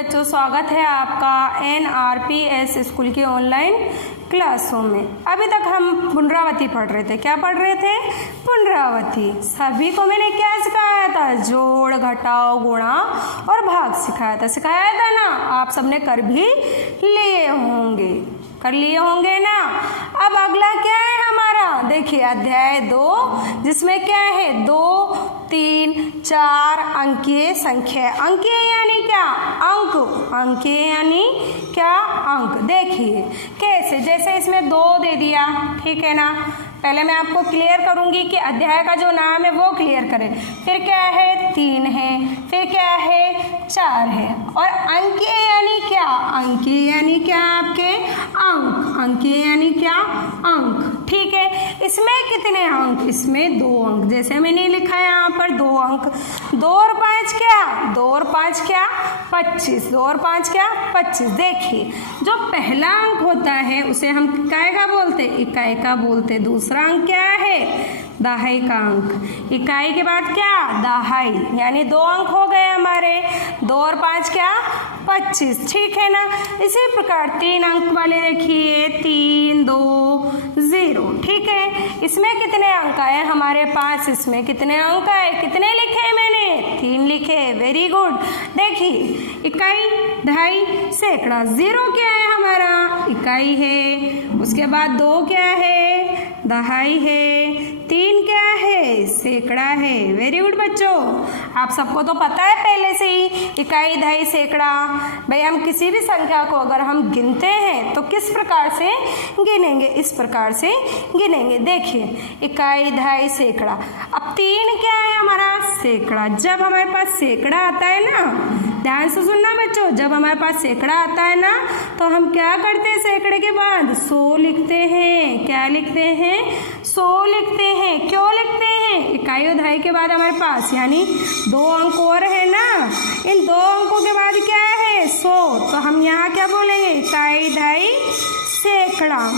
बच्चों, स्वागत है आपका NRPS स्कूल की ऑनलाइन क्लासों में। अभी तक हम पुनरावृत्ति पढ़ रहे थे। क्या पढ़ रहे थे? पुनरावृत्ति। सभी को मैंने क्या सिखाया था? जोड़, घटाव, गुणा और भाग सिखाया था ना। आप सबने कर भी लिए होंगे, कर लिए होंगे ना। अब अगला क्या है हमारा? देखिए अध्याय 2, जिसमें क्या है 2, 3, 4 अंकीय संख्या। अंकीय यानी क्या? अंक। अंकीय यानी क्या? अंक। देखिए कैसे, जैसे इसमें 2 दे दिया, ठीक है ना। पहले मैं आपको क्लियर करूंगी कि अध्याय का जो नाम है वो क्लियर करें। फिर क्या है? 3 है, फिर क्या है? 4 है। और अंकीय यानी क्या? अंकीय यानी क्या? आपके अंक। अंकीय यानी क्या? अंक। ठीक है। इसमें कितने अंक? इसमें 2 अंक। जैसे मैंने लिखा है यहाँ पर 2 अंक। 2 और 5 क्या? 2 और 5 क्या? 25। 2 और 5 क्या? 25। देखिए जो पहला अंक होता है उसे हम इकाई का बोलते, इकाई का बोलते। दूसरा अंक क्या है? दहाई का अंक। इकाई के बाद क्या? दहाई, यानी 2 अंक हो गए हमारे। 2 और 5 क्या? 25। ठीक है ना। इसी प्रकार 3 अंक वाले देखिए 3, 2, 0। ठीक है। इसमें कितने अंक आए हमारे पास? इसमें कितने अंक आए? कितने लिखे मैंने? 3 लिखे। Very good. देखिए इकाई, दहाई, सैकड़ा। 0 क्या है हमारा? इकाई है। उसके बाद 2 क्या है? दहाई है। 3 क्या है? सैकड़ा है। वेरी गुड बच्चों, आप सबको तो पता है पहले से ही इकाई, दहाई, सैकड़ा। भाई हम किसी भी संख्या को अगर हम गिनते हैं तो किस प्रकार से गिनेंगे? इस प्रकार से गिनेंगे। देखिए इकाई, दहाई, सैकड़ा। अब 3 क्या है हमारा? सैकड़ा। जब हमारे पास सैकड़ा आता है ना, ध्यान से सुनना बच्चों, जब हमारे पास सैकड़ा आता है ना तो हम क्या करते हैं? सैकड़े के बाद 100 लिखते हैं। क्या लिखते हैं? 100 लिखते हैं। क्यों लिखते हैं? इकाई और दहाई के बाद हमारे पास यानी 2 अंक और है ना, इन 2 अंकों के बाद क्या है? 100। तो हम यहाँ क्या बोलेंगे? इकाई, दहाई, सैकड़ा।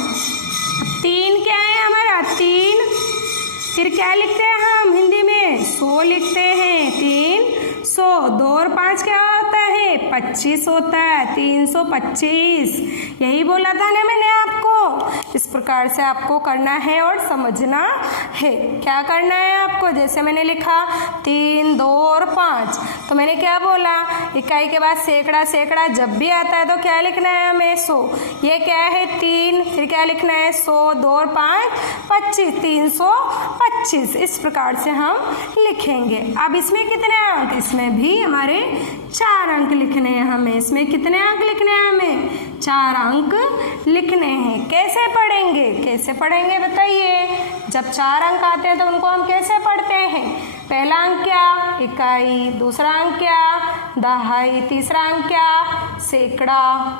3 क्या है हमारा? 3। फिर क्या लिखते हैं हम हिंदी में? 100 लिखते हैं। 3, 100। 2 और 5 क्या होता है? 25 होता है। 325। यही बोला था ना मैंने आपको। इस प्रकार से आपको करना है और समझना है। क्या करना है आपको? जैसे मैंने लिखा 3, 2 और 5, तो मैंने क्या बोला? इकाई के बाद सैकड़ा। सैकड़ा जब भी आता है तो क्या लिखना है हमें? 100। ये क्या है? 3। फिर क्या लिखना है? 100। 2 और 5 25। 325। इस प्रकार से हम लिखेंगे। अब इसमें कितने अंक? इसमें भी हमारे 4 अंक लिखने हैं हमें। इसमें कितने अंक लिखने हैं हमें? 4 अंक लिखने हैं। कैसे पढ़ेंगे? कैसे पढ़ेंगे बताइए? जब 4 अंक आते हैं तो उनको हम कैसे पढ़ते हैं? पहला अंक क्या? इकाई। दूसरा अंक क्या? दहाई। तीसरा अंक क्या? सैकड़ा।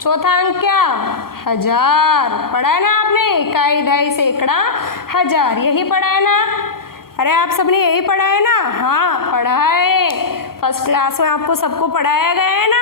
चौथा अंक क्या? 1000। पढ़ा है ना आपने? इकाई, दहाई, सैकड़ा, 1000। यही पढ़ा है ना? अरे आप सबने यही पढ़ा है ना? हाँ पढ़ा है। फर्स्ट क्लास में आपको सबको पढ़ाया गया है ना।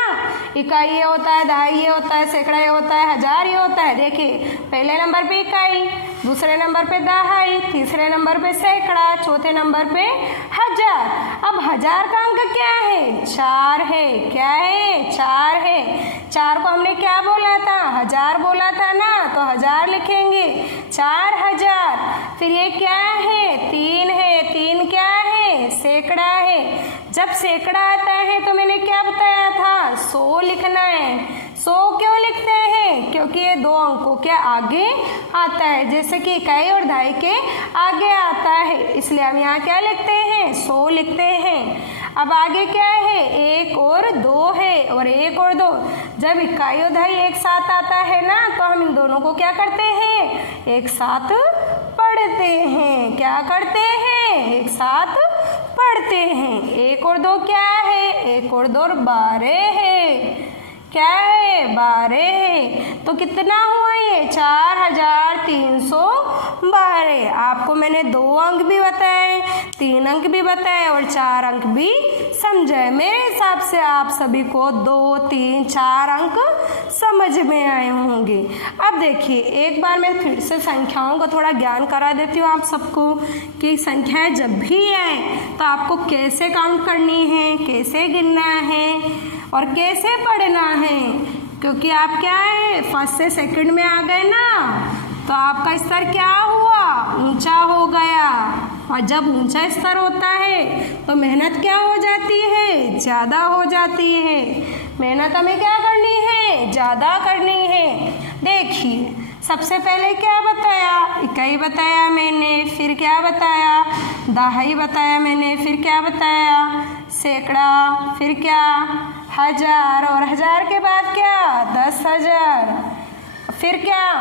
इकाई ये होता है, दहाई ये होता है, सैकड़ा ये होता है, 1000 ये होता है। देखिए पहले नंबर पे इकाई, दूसरे नंबर पे दहाई, तीसरे नंबर पे सैकड़ा, चौथे नंबर पे 1000। अब 1000 का अंक क्या है? 4 है। क्या है? 4 है। 4 को हमने क्या बोला था? 1000 बोला था ना, तो 1000 लिखेंगे। 4000। फिर ये क्या है? 3 है। 3 क्या है? सैकड़ा है। जब सैकड़ा आता है तो मैंने क्या बताया था? 100 लिखना है। 100 क्यों लिखते हैं? क्योंकि ये 2 अंकों के आगे आता है, जैसे कि इकाई और दहाई के आगे आता है, इसलिए हम यहाँ क्या लिखते हैं? 100 लिखते हैं। अब आगे क्या है? 1 और 2 है, और 1 और 2 जब इकाई और दहाई एक साथ आता है ना तो हम इन दोनों को क्या करते हैं? एक साथ पढ़ते हैं। क्या करते हैं? एक साथ पढ़ते हैं। 1 और 2 क्या है? 1 और 2 12 है। क्या है? 12 है। तो कितना हुआ ये? 4312। आपको मैंने 2 अंक भी बताए, 3 अंक भी बताए और 4 अंक भी समझाए। मेरे हिसाब से आप सभी को 2, 3, 4 अंक समझ में आए होंगे। अब देखिए एक बार मैं फिर से संख्याओं का थोड़ा ज्ञान करा देती हूँ आप सबको कि संख्याएं जब भी आए तो आपको कैसे काउंट करनी है, कैसे गिनना है। और कैसे पढ़ना है, क्योंकि आप क्या है फर्स्ट से सेकंड में आ गए ना, तो आपका स्तर क्या हुआ, ऊंचा हो गया। और जब ऊंचा स्तर होता है तो मेहनत क्या हो जाती है, ज़्यादा हो जाती है। मेहनत हमें क्या करनी है, ज़्यादा करनी है। देखिए सबसे पहले क्या बताया, इकाई बताया मैंने, फिर क्या बताया, दहाई बताया मैंने, फिर क्या बताया, सैकड़ा, फिर क्या, हजार, और हजार के बाद क्या, 10,000, फिर क्या,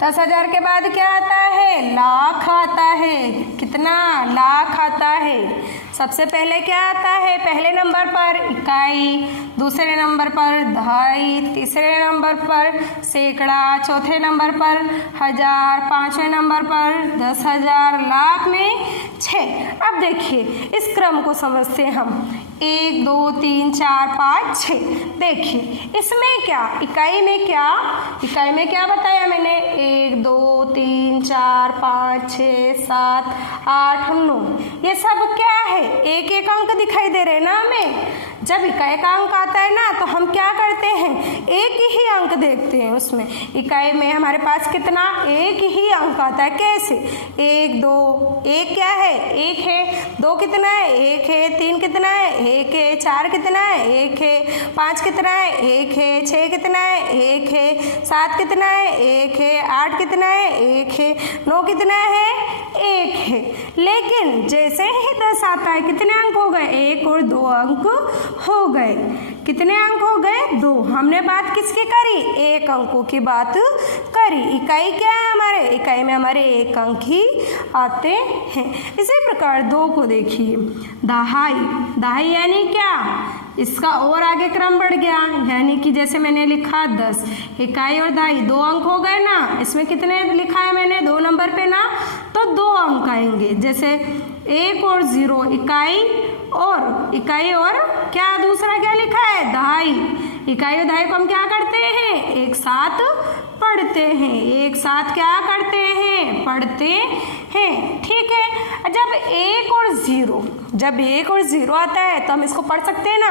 10,000 के बाद क्या आता है, लाख आता है। कितना, लाख आता है। सबसे पहले क्या आता है, पहले नंबर पर इकाई, दूसरे नंबर पर दहाई, तीसरे नंबर पर सैकड़ा, चौथे नंबर पर हजार, पांचवें नंबर पर 10,000, लाख में 6। अब देखिए इस क्रम को समझते हैं हम, 1 2 3 4 5 6। देखिए इसमें क्या, इकाई में क्या बताया मैंने, 1 2 3 4 5 6 7 8 9, ये सब क्या है, एक एक अंक दिखाई दे रहे ना हमें। जब इकाई का अंक आता है ना तो हम क्या करते हैं, एक ही अंक देखते हैं उसमें। इकाई में हमारे पास कितना, एक ही अंक आता है। कैसे, 1 2, 1 क्या है, 1 है, 2 कितना है, 1 है, 3 कितना है, 1 है, 4 कितना है, 1 है, 5 कितना है, 1 है, 6 कितना है, 1 है, 7 कितना है, 1 है, 8 कितना है, 1 है, 9 कितना है, 1 है। लेकिन जैसे ही 10 आता है कितने अंक हो गए, 1 और 2 अंक हो गए। कितने अंक हो गए, 2। हमने बात किसकी करी, एक अंकों की बात करी। इकाई क्या है हमारे, इकाई में हमारे एक अंक ही आते हैं। इसी प्रकार 2 को देखिए, दहाई यानी क्या, इसका और आगे क्रम बढ़ गया, यानी कि जैसे मैंने लिखा 10, इकाई और दहाई 2 अंक हो गए ना। इसमें कितने लिखा है मैंने, 2 नंबर पे ना, तो 2 अंक आएंगे। जैसे 1 और 0 इकाई और क्या, दूसरा क्या लिखा है, दहाई। इकाई और दहाई को हम क्या करते हैं, एक साथ पढ़ते हैं, एक साथ क्या करते हैं, पढ़ते हैं। ठीक है। जब 1 और 0 आता है तो हम इसको पढ़ सकते हैं ना,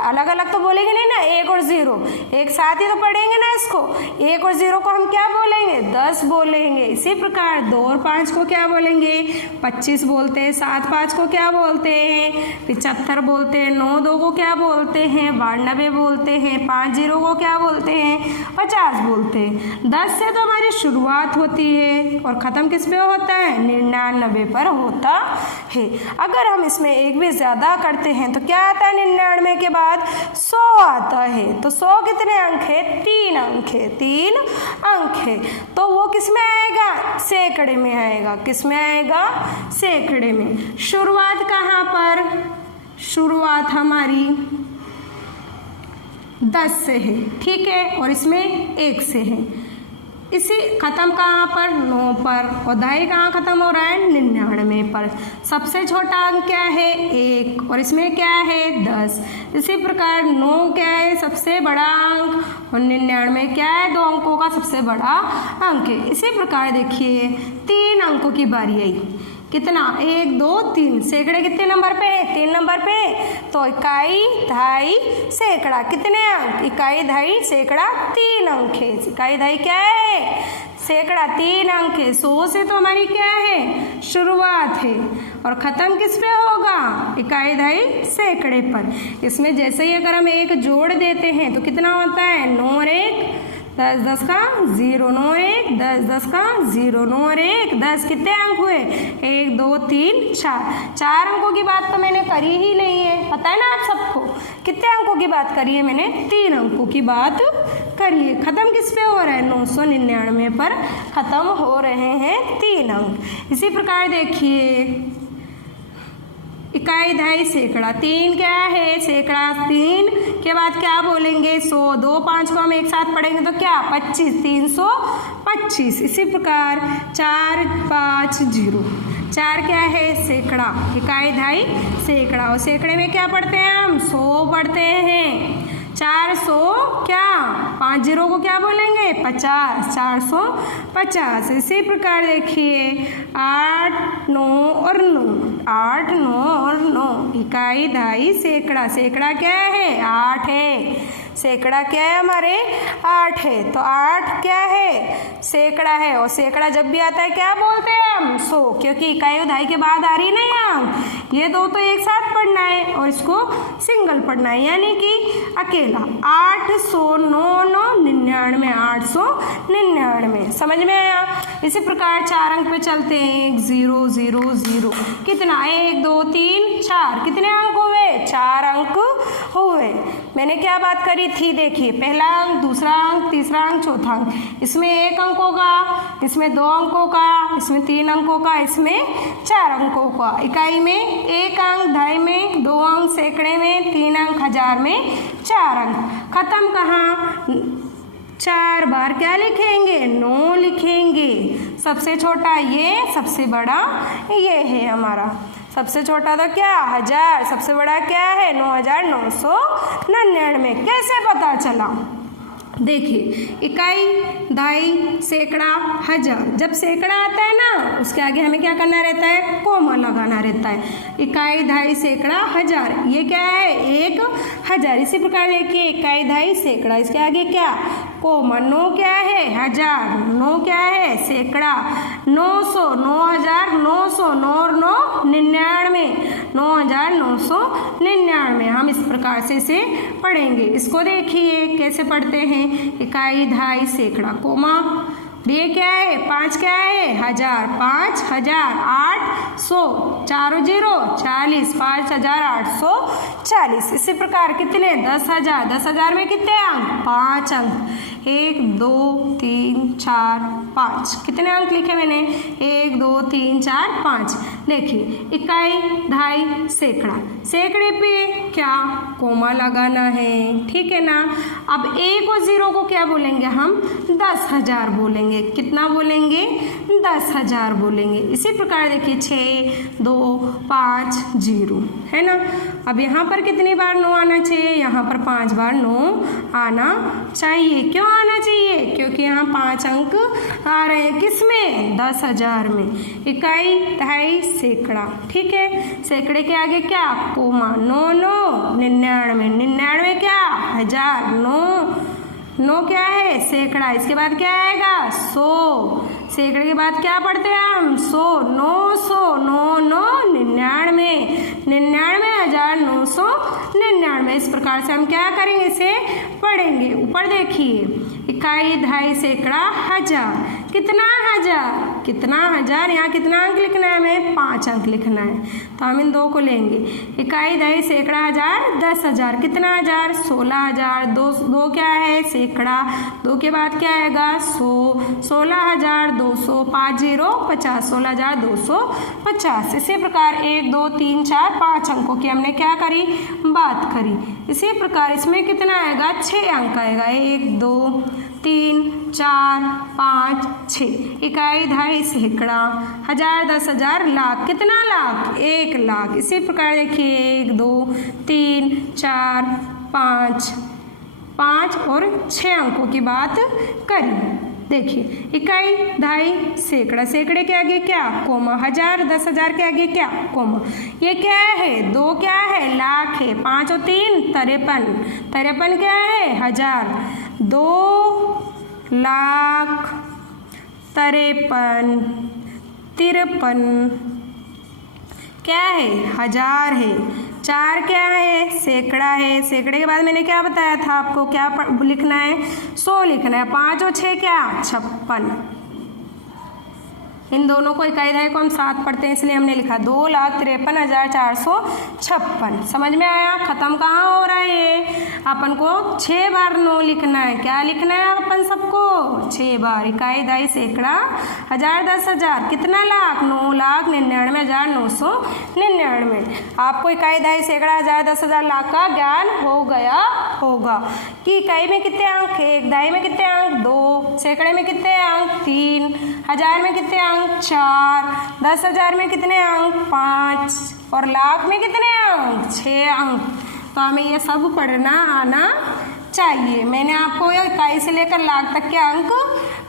अलग अलग तो बोलेंगे नहीं ना, 1 और 0 एक साथ ही तो पढ़ेंगे ना इसको। 1 और 0 को हम क्या बोलेंगे, 10 बोलेंगे। इसी प्रकार 2 और 5 को क्या बोलेंगे, 25 बोलते हैं। 7 5 को क्या बोलते हैं, 75 बोलते हैं। 9 2 को क्या बोलते हैं, 92 बोलते हैं। 5 0 को क्या बोलते हैं, 50 बोलते हैं। 10 से तो हमारी शुरुआत होती है और ख़त्म किस पे होता है, 99 पर होता है। अगर हम इसमें एक भी ज़्यादा करते हैं तो क्या आता है, 99 के बाद 100 आता है। तो 100 कितने अंक है, 3 अंक है, 3 अंक है। तो वो किस में आएगा, सैकड़े में आएगा। किस में आएगा, सैकड़े में। शुरुआत कहाँ पर, शुरुआत हमारी 10 से है, ठीक है, और इसमें 1 से है। इसी खत्म कहाँ पर, 9 पर। और दहाई कहाँ खत्म हो रहा है, 99 पर। सबसे छोटा अंक क्या है, 1, और इसमें क्या है, 10। इसी प्रकार 9 क्या है, सबसे बड़ा अंक, और 99 क्या है, 2 अंकों का सबसे बड़ा अंक है। इसी प्रकार देखिए 3 अंकों की बारी आई। कितना, 1 2 3। सैकड़े कितने नंबर पे है, 3 नंबर पे। तो इकाई दहाई सैकड़ा कितने अंक, इकाई दहाई सैकड़ा 3 अंक है। इकाई दहाई क्या है, सैकड़ा 3 अंक है। 100 से तो हमारी क्या है, शुरुआत है, और ख़त्म किस पे होगा, इकाई दहाई सैकड़े पर। इसमें जैसे ही अगर हम 1 जोड़ देते हैं तो कितना होता है, 9 और 1 10 10 का 0, 9 और 1 10 10 का 0, 9 और 1 10। कितने अंक हुए, 1 2 3 4। 4 अंकों की बात तो मैंने करी ही नहीं है, पता है ना आप सबको। कितने अंकों की बात करी है मैंने, 3 अंकों की बात करी है। ख़त्म किस पे हो रहा है, 999 पर ख़त्म हो रहे हैं 3 अंक। इसी प्रकार देखिए इकाई दहाई सैकड़ा 3 क्या है, सैकड़ा 3 के बाद क्या बोलेंगे, 100। 2 5 को हम एक साथ पढ़ेंगे तो क्या, 25, 325। इसी प्रकार 4 5 0। 4 क्या है, सैकड़ा, इकाई दहाई सैकड़ा। और सैकड़े में क्या पढ़ते हैं हम, 100 पढ़ते हैं। 400 क्या, 5 जीरो को क्या बोलेंगे 50, 450। इसी प्रकार देखिए 8 9 और 9, 8 9 और 9, इकाई दहाई सैकड़ा। सैकड़ा क्या है 8 है, सैकड़ा क्या है हमारे 8 है, तो 8 क्या है सैकड़ा है। और सैकड़ा जब भी आता है क्या बोलते हैं हम 100, क्योंकि इकाई और दहाई के बाद आ रही ना यहाँ, ये दो तो एक साथ पढ़ना है और इसको सिंगल पढ़ना है, यानी कि अकेला। 800 9 9 99, 899। समझ में आया। इसी प्रकार 4 अंक पे चलते हैं, 1 0 0 0, कितना 1 2 3 4, कितने अंक हुए 4 अंक हुए। मैंने क्या बात करी थी देखिए, पहला अंक, दूसरा अंक, तीसरा अंक, चौथा अंक, इसमें 1 अंक होगा, इसमें 2 अंकों का, इसमें 3 अंकों का, इसमें 4 अंकों का। इकाई में 1 अंक, दहाई में 2 अंक, सैकड़े में 3 अंक, हजार में 4 अंक। खत्म कहाँ, 4 बार क्या लिखेंगे 9 लिखेंगे। सबसे छोटा ये, सबसे बड़ा ये है हमारा। सबसे छोटा तो क्या 1000, सबसे बड़ा क्या है 9999। कैसे पता चला, देखिए इकाई दहाई सैकड़ा हजार, जब सैकड़ा आता है ना उसके आगे हमें क्या करना रहता है कोमा लगाना रहता है। इकाई दहाई सैकड़ा हजार, ये क्या है 1000। इसी प्रकार देखिए इकाई दहाई सैकड़ा, इसके आगे क्या कोमा, 9 क्या है 1000, 9 क्या है सैकड़ा, 900 9000, 900 9 और 9 99, 9999। हम इस प्रकार से इसे पढ़ेंगे। इसको देखिए कैसे पढ़ते हैं, इकाई दहाई सैकड़ा कोमा, ये क्या है 5 क्या है 1000, 5000, 800, 4 0 40, 5840। इसी प्रकार कितने 10,000, 10,000 में कितने अंक 5 अंक, 1 2 3 4 5, कितने अंक लिखे मैंने 1 2 3 4 5। देखिए इकाई दहाई सैकड़ा, सैकड़े पे क्या कोमा लगाना है, ठीक है ना। अब 1 और 0 को क्या बोलेंगे हम 10,000 बोलेंगे। कितना बोलेंगे 10,000 बोलेंगे। इसी प्रकार देखिए 6 2 5 0 है ना। अब यहाँ पर कितनी बार 9 आना चाहिए, यहाँ पर 5 बार 9 आना चाहिए। क्यों आना चाहिए, क्योंकि यहाँ 5 अंक आ रहे हैं किसमें 10,000 में। इकाई दहाई सैकड़ा, ठीक है। सैकड़े के आगे क्या कोमा, 9 9 99, 99 क्या 1000, 9 क्या है सैकड़ा, इसके बाद क्या आएगा 100। सैकड़े के बाद क्या पढ़ते हैं हम 100, 900 9 9 99, 99,999। इस प्रकार से हम क्या करेंगे इसे पढ़ेंगे। ऊपर देखिए इकाई दहाई सैकड़ा हजार, कितना हजार, कितना हजार, यहाँ कितना अंक लिखना है हमें 5 अंक लिखना है, तो हम इन 2 को लेंगे। इकाई दहाई सैकड़ा हजार 10,000, कितना हजार 16,000, 2 क्या है सैकड़ा, 2 के बाद क्या आएगा 100, 16,200, 5 0 50, 16,250। इसी प्रकार 1 2 3 4 5 अंकों की हमने क्या करी बात करी। इसी प्रकार इसमें कितना आएगा 6 अंक आएगा, 1 2 3 4 5 6। इकाई दहाई सैकड़ा, हजार 10,000 लाख, कितना लाख 1 लाख। इसी प्रकार देखिए 1 2 3 4 5 और 6 अंकों की बात करी। देखिए इकाई दहाई सैकड़ा, सैकड़े के आगे क्या कोमा, हजार 10,000 के आगे क्या कोमा। ये क्या है 2 क्या है लाख है, 5 और 3 53, 53 क्या है हजार, 2,53,53 क्या है हजार है, 4 क्या है सैकड़ा है। सैकड़े के बाद मैंने क्या बताया था आपको, क्या लिखना है 100 लिखना है। 5 और 6 क्या 56। इन दोनों को इकाई दहाई को हम साथ पढ़ते हैं इसलिए हमने लिखा 2,53,456। समझ में आया। खत्म कहाँ हो रहा है ये, अपन को 6 बार 9 लिखना है। क्या लिखना है अपन सबको 6 बार। इकाई दहाई सैकड़ा हजार 10,000 कितना लाख 9,99,999। आपको इकाई दहाई सैकड़ा हजार 10,000 लाख का ज्ञान हो गया होगा कि इकाई में कितने अंक है, एक दहाई में कितने अंक 2, सैकड़े में कितने अंक 3, हजार में कितने अंक 4, 10,000 में कितने अंक 5 और लाख में कितने अंक 6 अंक। तो हमें ये सब पढ़ना आना चाहिए। मैंने आपको इकाई से लेकर लाख तक के अंक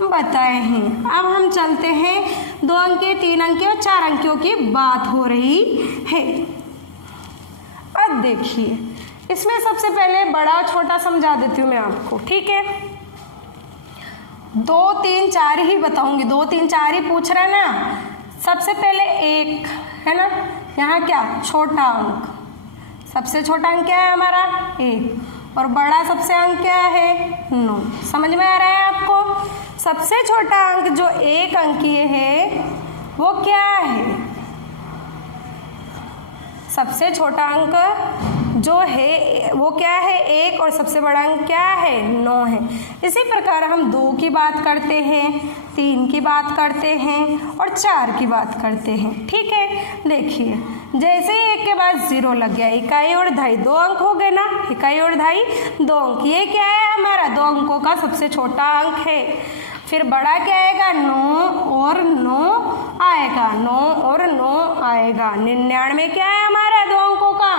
बताए हैं। अब हम चलते हैं 2 अंकीय, 3 अंकीय और 4 अंकियों की बात हो रही है। अब देखिए, इसमें सबसे पहले बड़ा छोटा समझा देती हूँ मैं आपको, ठीक है। 2, 3, 4 ही बताऊंगी, 2, 3, 4 ही पूछ रहा है ना। सबसे पहले 1 है ना, यहाँ क्या छोटा अंक, सबसे छोटा अंक क्या है हमारा 1, और बड़ा सबसे अंक क्या है 9। समझ में आ रहा है आपको? सबसे छोटा अंक जो 1 अंकीय है वो क्या है? सबसे छोटा अंक जो है वो क्या है 1, और सबसे बड़ा अंक क्या है 9 है। इसी प्रकार हम 2 की बात करते हैं, 3 की बात करते हैं और 4 की बात करते हैं, ठीक है। देखिए, जैसे ही 1 के बाद 0 लग गया, इकाई और दहाई 2 अंक हो गए ना, इकाई और दहाई 2 अंक। ये क्या है हमारा 2 अंकों का सबसे छोटा अंक है। फिर बड़ा क्या आएगा 9 और 9 आएगा, 9 और 9 आएगा। 99 क्या है हमारा 2 अंकों का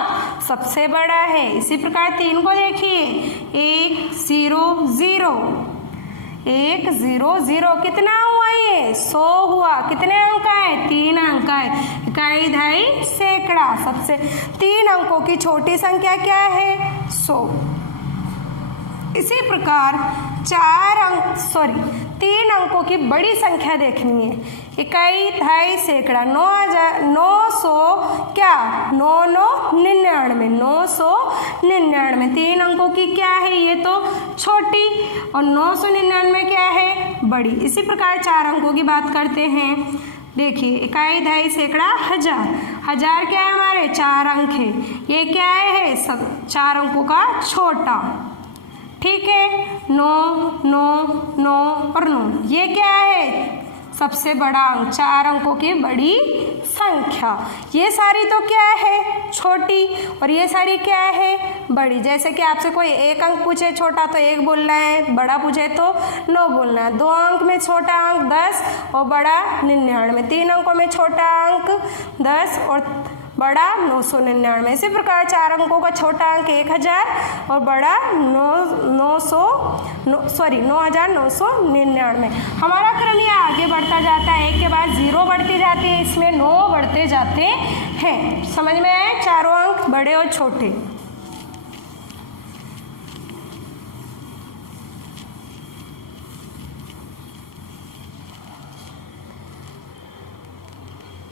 सबसे बड़ा है। इसी प्रकार 3 को देखिए, 1 0 0, 1 0 0 कितना हुआ ये 100 हुआ। कितने अंक आए 3 अंक आए। इकाई दहाई सैकड़ा, सबसे 3 अंकों की छोटी संख्या क्या है 100। इसी प्रकार 3 अंकों की बड़ी संख्या देखनी है। इकाई दहाई सैकड़ा 900 क्या 9 9 99, 999 3 अंकों की क्या है ये तो छोटी, और 999 क्या है बड़ी। इसी प्रकार 4 अंकों की बात करते हैं। देखिए, इकाई दहाई सैकड़ा 1000 क्या है हमारे 4 अंक है। ये क्या है सब 4 अंकों का छोटा, ठीक है। 9 9 9 और 9 ये क्या है सबसे बड़ा अंक, 4 अंकों की बड़ी संख्या। ये सारी तो क्या है छोटी, और ये सारी क्या है बड़ी। जैसे कि आपसे कोई 1 अंक पूछे छोटा तो 1 बोलना है, बड़ा पूछे तो 9 बोलना है। 2 अंक में छोटा अंक 10 और बड़ा 99। 3 अंकों में छोटा अंक 10 और बड़ा 999। इसी प्रकार 4 अंकों का छोटा अंक 1000 और बड़ा 9999। हमारा क्रम ये आगे बढ़ता जाता है, 1 के बाद 0 बढ़ती जाती है, इसमें 9 बढ़ते जाते हैं। समझ में आए? चारों अंक बड़े और छोटे।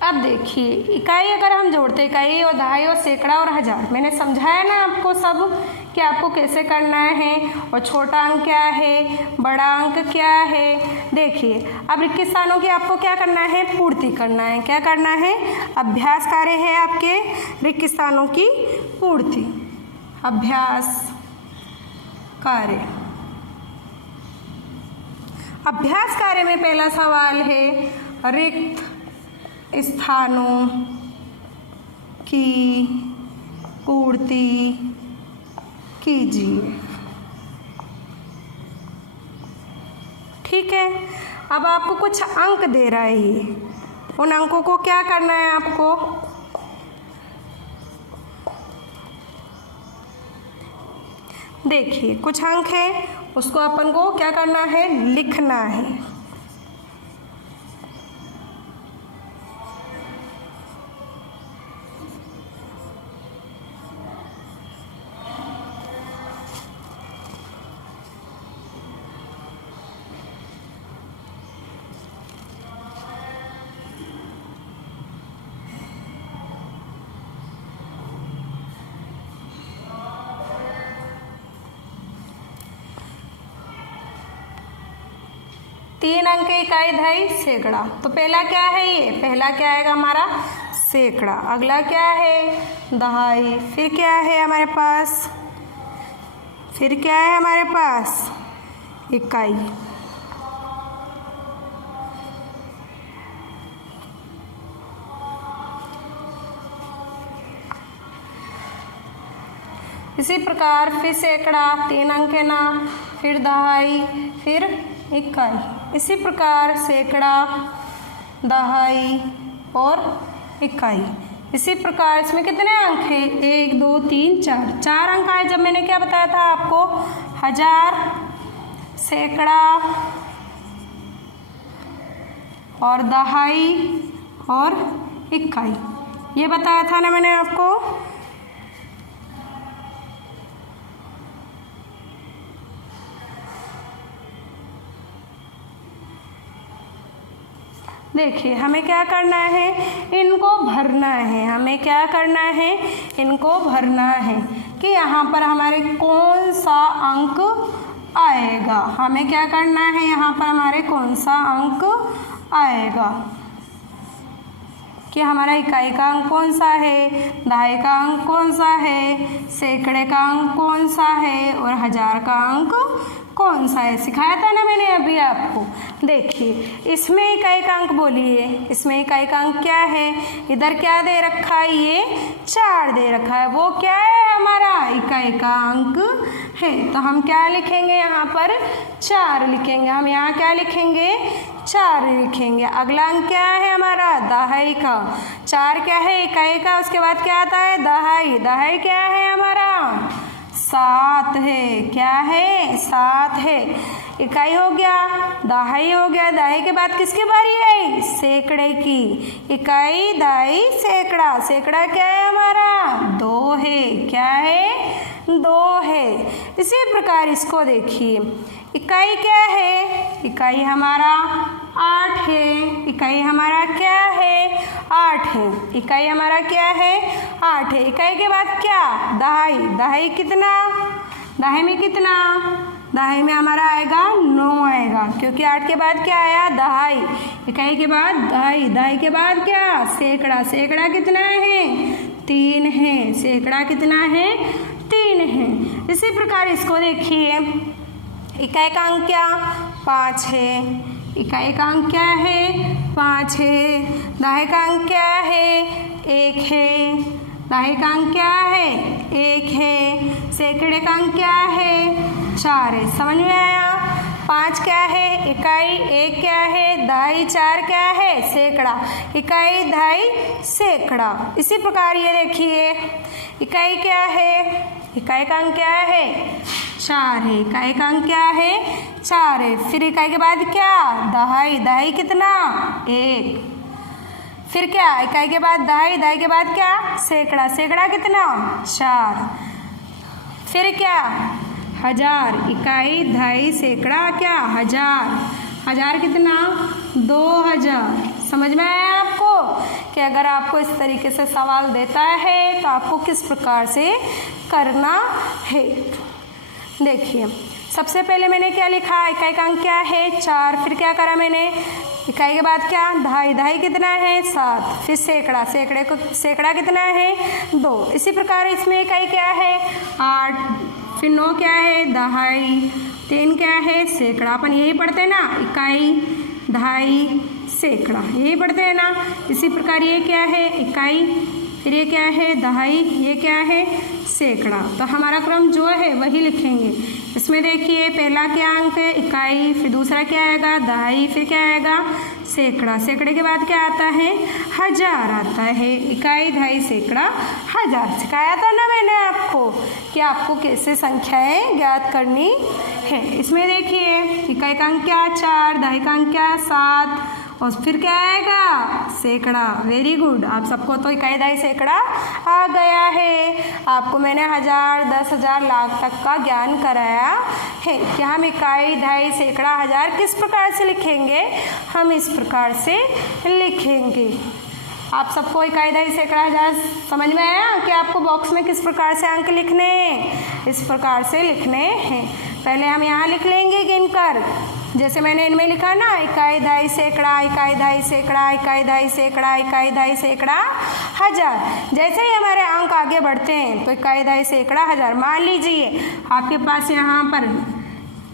अब देखिए, इकाई अगर हम जोड़ते इकाई और दहाई और सैकड़ा और 1000, मैंने समझाया ना आपको सब कि आपको कैसे करना है, और छोटा अंक क्या है बड़ा अंक क्या है। देखिए, अब रिक्त स्थानों की आपको क्या करना है पूर्ति करना है। क्या करना है? अभ्यास कार्य है आपके रिक्त स्थानों की पूर्ति। अभ्यास कार्य, अभ्यास कार्य में पहला सवाल है रिक्त स्थानों की पूर्ति कीजिए, ठीक है। अब आपको कुछ अंक दे रहा है ये, उन अंकों को क्या करना है आपको देखिए, कुछ अंक है उसको अपन को क्या करना है लिखना है। तीन अंक इकाई दहाई सैकड़ा। तो पहला क्या है ये, पहला क्या आएगा हमारा सैकड़ा। अगला क्या है दहाई। फिर क्या है हमारे पास, फिर क्या है हमारे पास इकाई। इसी प्रकार फिर सैकड़ा 3 अंक है ना, फिर दहाई, फिर इकाई। इसी प्रकार सैकड़ा, दहाई और इकाई, इसी प्रकार इसमें कितने अंक हैं? 1 2 3 4, 4 अंक आए। जब मैंने क्या बताया था आपको? 1000, सैकड़ा और दहाई और इकाई, ये बताया था ना मैंने आपको। देखिए हमें क्या करना है? इनको भरना है। हमें क्या करना है? इनको भरना है कि यहाँ पर हमारे कौन सा अंक आएगा। हमें क्या करना है? यहाँ पर हमारे कौन सा अंक आएगा कि हमारा इकाई का अंक कौन सा है, दहाई का अंक कौन सा है, सैकड़े का अंक कौन सा है और 1000 का अंक कौन सा है। सिखाया था ना मैंने अभी आपको। देखिए इसमें इकाई का अंक बोलिए, इसमें इकाई का अंक क्या है? इधर क्या दे रखा है? ये 4 दे रखा है। वो क्या है? हमारा इकाई का अंक है। तो हम क्या लिखेंगे? यहाँ पर 4 लिखेंगे। हम यहाँ क्या लिखेंगे? 4 लिखेंगे। अगला अंक क्या है हमारा? दहाई का। 4 क्या है? इकाई का। उसके बाद क्या आता है? दहाई। दहाई क्या है हमारा? 7 है। क्या है? 7 है। इकाई हो गया, दहाई हो गया। दहाई के बाद किसकी बारी आई? सैकड़े की। इकाई, दहाई, सैकड़ा। सैकड़ा क्या है हमारा? 2 है। क्या है? 2 है। इसी प्रकार इसको देखिए, इकाई क्या है? इकाई हमारा 8 है। इकाई हमारा क्या है? 8 है। इकाई हमारा क्या है? 8 है। इकाई के बाद क्या? दहाई। दहाई कितना? दहाई में कितना? दहाई में हमारा आएगा 9 आएगा, क्योंकि 8 के बाद क्या आया? दहाई। इकाई के बाद दहाई। दहाई के बाद क्या? सैकड़ा। सैकड़ा कितना है? 3 है। सैकड़ा कितना है? 3 है। इसी प्रकार इसको देखिए, इकाई का अंक क्या? 5 है। इकाई का अंक क्या है? 5 है। दहाई का अंक क्या है? 1 है। दहाई का अंक क्या है? 1 है। सैकड़े का अंक क्या है? 4 है। समझ में आया? 5 क्या है? इकाई। 1 क्या है? दहाई। 4 क्या है? सैकड़ा। इकाई, दहाई, सैकड़ा। इसी प्रकार ये देखिए, इकाई क्या है? इकाई का अंक क्या है? 4 है। इकाई का अंक क्या है? 4 है। फिर इकाई के बाद क्या? दहाई। दहाई कितना? 1। फिर क्या? इकाई के बाद दहाई। दहाई के बाद क्या? सैकड़ा। सैकड़ा कितना? 4। फिर क्या? 1000। इकाई, दहाई, सैकड़ा क्या? 1000। 1000 कितना? 2000। समझ में आया आपको कि अगर आपको इस तरीके से सवाल देता है तो आपको किस प्रकार से करना है। देखिए सबसे पहले मैंने क्या लिखा? इकाई का अंक क्या है? 4। फिर क्या करा मैंने? इकाई के बाद क्या? दहाई। दहाई कितना है? 7। फिर सैकड़ा। सैकड़े को सैकड़ा कितना है? 2। इसी प्रकार इसमें इकाई क्या है? 8। फिर 9 क्या है? दहाई। 3 क्या है? सैकड़ा। अपन यही पढ़ते हैं ना, इकाई, दहाई, सैकड़ा, यही पढ़ते हैं ना। इसी प्रकार ये क्या है? इकाई। फिर ये क्या है? दहाई। ये क्या है? सैकड़ा। तो हमारा क्रम जो है वही लिखेंगे। इसमें देखिए पहला क्या अंक है? इकाई। फिर दूसरा क्या आएगा? दहाई। फिर क्या आएगा? सैकड़ा। सैकड़े के बाद क्या आता है? 1000 आता है। इकाई, दहाई, सैकड़ा, 1000। सिखाया था ना मैंने आपको कि आपको कैसे संख्याएं ज्ञात करनी है। इसमें देखिए इकाई का अंक क्या? 4। दहाई का अंक क्या? 7। और फिर क्या आएगा? सैकड़ा। Very good. आप सबको तो इकाई, दहाई, सैकड़ा आ गया है। आपको मैंने 1000, 10,000, लाख तक का ज्ञान कराया है कि हम इकाई, दहाई, सैकड़ा, 1000 किस प्रकार से लिखेंगे। हम इस प्रकार से लिखेंगे। आप सबको इकाई, दहाई, सैकड़ा, 1000 समझ में आया कि आपको बॉक्स में किस प्रकार से अंक लिखने हैं? इस प्रकार से लिखने हैं। पहले हम यहाँ लिख लेंगे गिनकर, जैसे मैंने इनमें लिखा ना, इकाई, दहाई, सैकड़ा, इकाई, दहाई, सैकड़ा, इकाई, दहाई, सैकड़ा, इकाई, दहाई, सैकड़ा, 1000। जैसे ही हमारे अंक आगे बढ़ते हैं तो इकाई, दहाई, सैकड़ा, 1000। मान लीजिए आपके पास यहाँ पर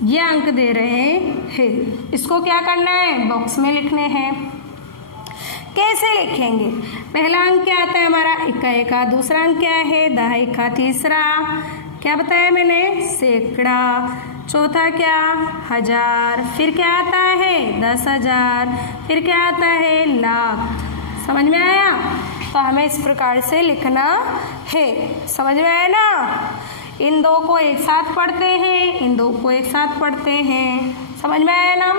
ये अंक दे रहे हैं, इसको क्या करना है? बॉक्स में लिखने हैं। कैसे लिखेंगे? पहला अंक क्या आता है हमारा? इकाई का। दूसरा अंक क्या है? दहाई का। तीसरा क्या बताया मैंने? सैकड़ा। चौथा क्या? 1000। फिर क्या आता है? 10,000। फिर क्या आता है? लाख। समझ में आया? तो हमें इस प्रकार से लिखना है। समझ में आया ना? इन दो को एक साथ पढ़ते हैं, इन दो को एक साथ पढ़ते हैं। समझ में आया ना?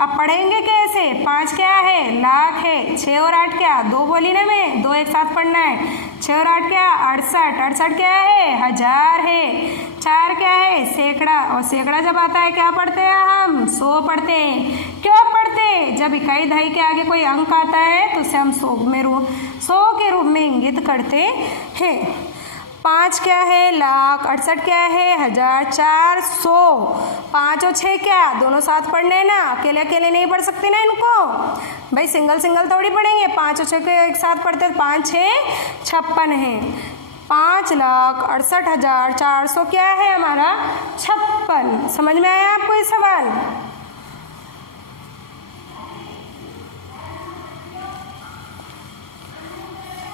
अब पढ़ेंगे कैसे? 5 क्या है? लाख है। 6 और 8 क्या? 2 बोली ना मैं, 2 एक साथ पढ़ना है। 6 और 8 क्या? 68। 68 क्या है? 1000 है। 4 क्या है? सैकड़ा। और सैकड़ा जब आता है क्या पढ़ते हैं हम? 100 पढ़ते हैं। क्यों पढ़ते हैं? जब इकाई दहाई के आगे कोई अंक आता है तो उसे हम 100 के रूप में इंगित करते हैं। 5 क्या है? लाख। 68 क्या है? 1000। 400। 5 और 6 क्या? दोनों साथ पढ़ने हैं ना, अकेले अकेले नहीं पढ़ सकते ना इनको भाई, सिंगल सिंगल थोड़ी पढ़ेंगे। 5 और 6 को एक साथ पढ़ते, 5 6 56 है। 5,68,400 क्या है हमारा? 56। समझ में आया आपको ये सवाल?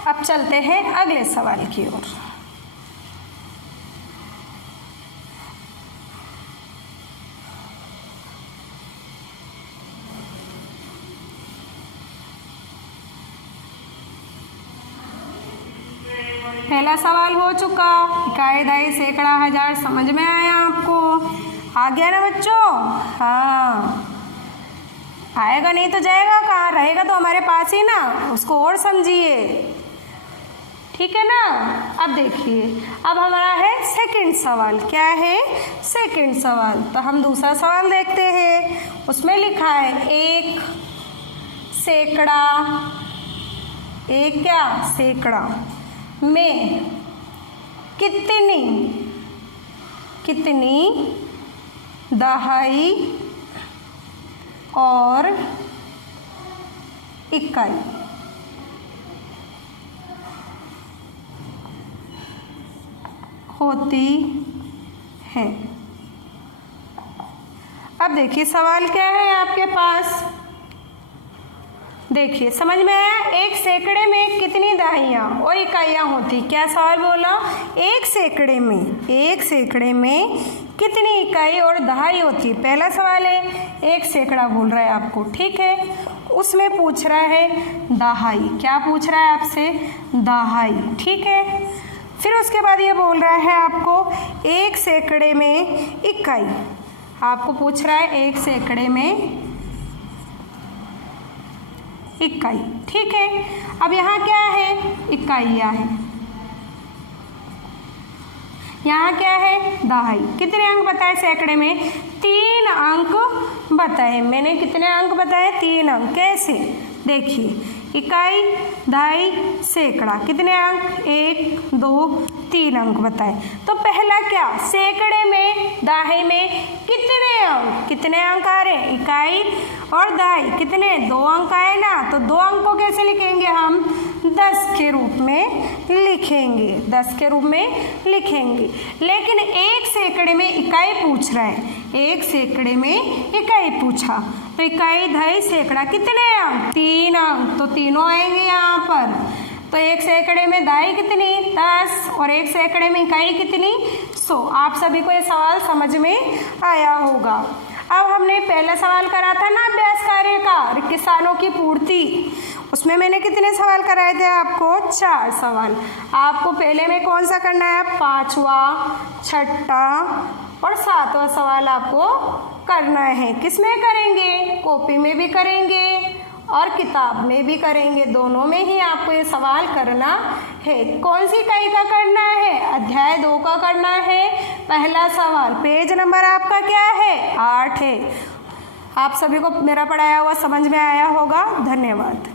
अब चलते हैं अगले सवाल की ओर। पहला सवाल हो चुका, इकाई दहाई सैकड़ा 1000। समझ में आया आपको? आ गया ना बच्चों? हाँ, आएगा नहीं तो जाएगा कहाँ? रहेगा तो हमारे पास ही ना, उसको और समझिए। ठीक है ना? अब देखिए, अब हमारा है सेकंड सवाल। क्या है? सेकंड सवाल। तो हम दूसरा सवाल देखते हैं। उसमें लिखा है 1 सैकड़ा, 1 क्या? सैकड़ा में कितनी दहाई और इकाई होती है? अब देखिए सवाल क्या है आपके पास। देखिए, समझ में आया? 1 सैकड़े में कितनी दहाइयाँ और इकाइयाँ होती? क्या सवाल बोला? 1 सैकड़े में कितनी इकाई और दहाई होती? पहला सवाल है, 1 सैकड़ा बोल रहा है आपको, ठीक है। उसमें पूछ रहा है दहाई। क्या पूछ रहा है आपसे? दहाई, ठीक है। फिर उसके बाद ये बोल रहा है आपको 1 सैकड़े में इकाई। आपको पूछ रहा है 1 सैकड़े में इकाई, ठीक है। अब यहाँ क्या है? इकाइयाँ हैं। यहाँ क्या है? दहाई। कितने अंक बताए सैकड़े में? 3 अंक बताए। मैंने कितने अंक बताए? 3 अंक। कैसे? देखिए, इकाई दहाई सैकड़ा, कितने अंक? 1 2 3 अंक बताए। तो पहला क्या? सैकड़े में दहाई में कितने अंक आ रहे? इकाई और दहाई कितने? 2 अंक आए ना, तो 2 अंक को कैसे लिखेंगे हम? 10 के रूप में लिखेंगे, 10 के रूप में लिखेंगे। लेकिन 1 सैकड़े में इकाई पूछ रहा है, 1 सैकड़े में इकाई पूछा, तो इकाई दहाई सैकड़ा कितने अंक? 3 अंक, तो तीनों आएंगे यहाँ पर। तो 1 सैकड़े में दहाई कितनी? 10, और 1 सैकड़े में इकाई कितनी? 100। आप सभी को ये सवाल समझ में आया होगा। अब हमने पहला सवाल करा था ना अभ्यास कार्य का, किसानों की पूर्ति, उसमें मैंने कितने सवाल कराए थे आपको? 4 सवाल। आपको पहले में कौन सा करना है? 5वां, 6वां और 7वां सवाल आपको करना है। किस में करेंगे? कॉपी में भी करेंगे और किताब में भी करेंगे, दोनों में ही आपको ये सवाल करना है। कौन सी इकाई का करना है? अध्याय 2 का करना है। पहला सवाल, पेज नंबर आपका क्या है? 8 है। आप सभी को मेरा पढ़ाया हुआ समझ में आया होगा। धन्यवाद।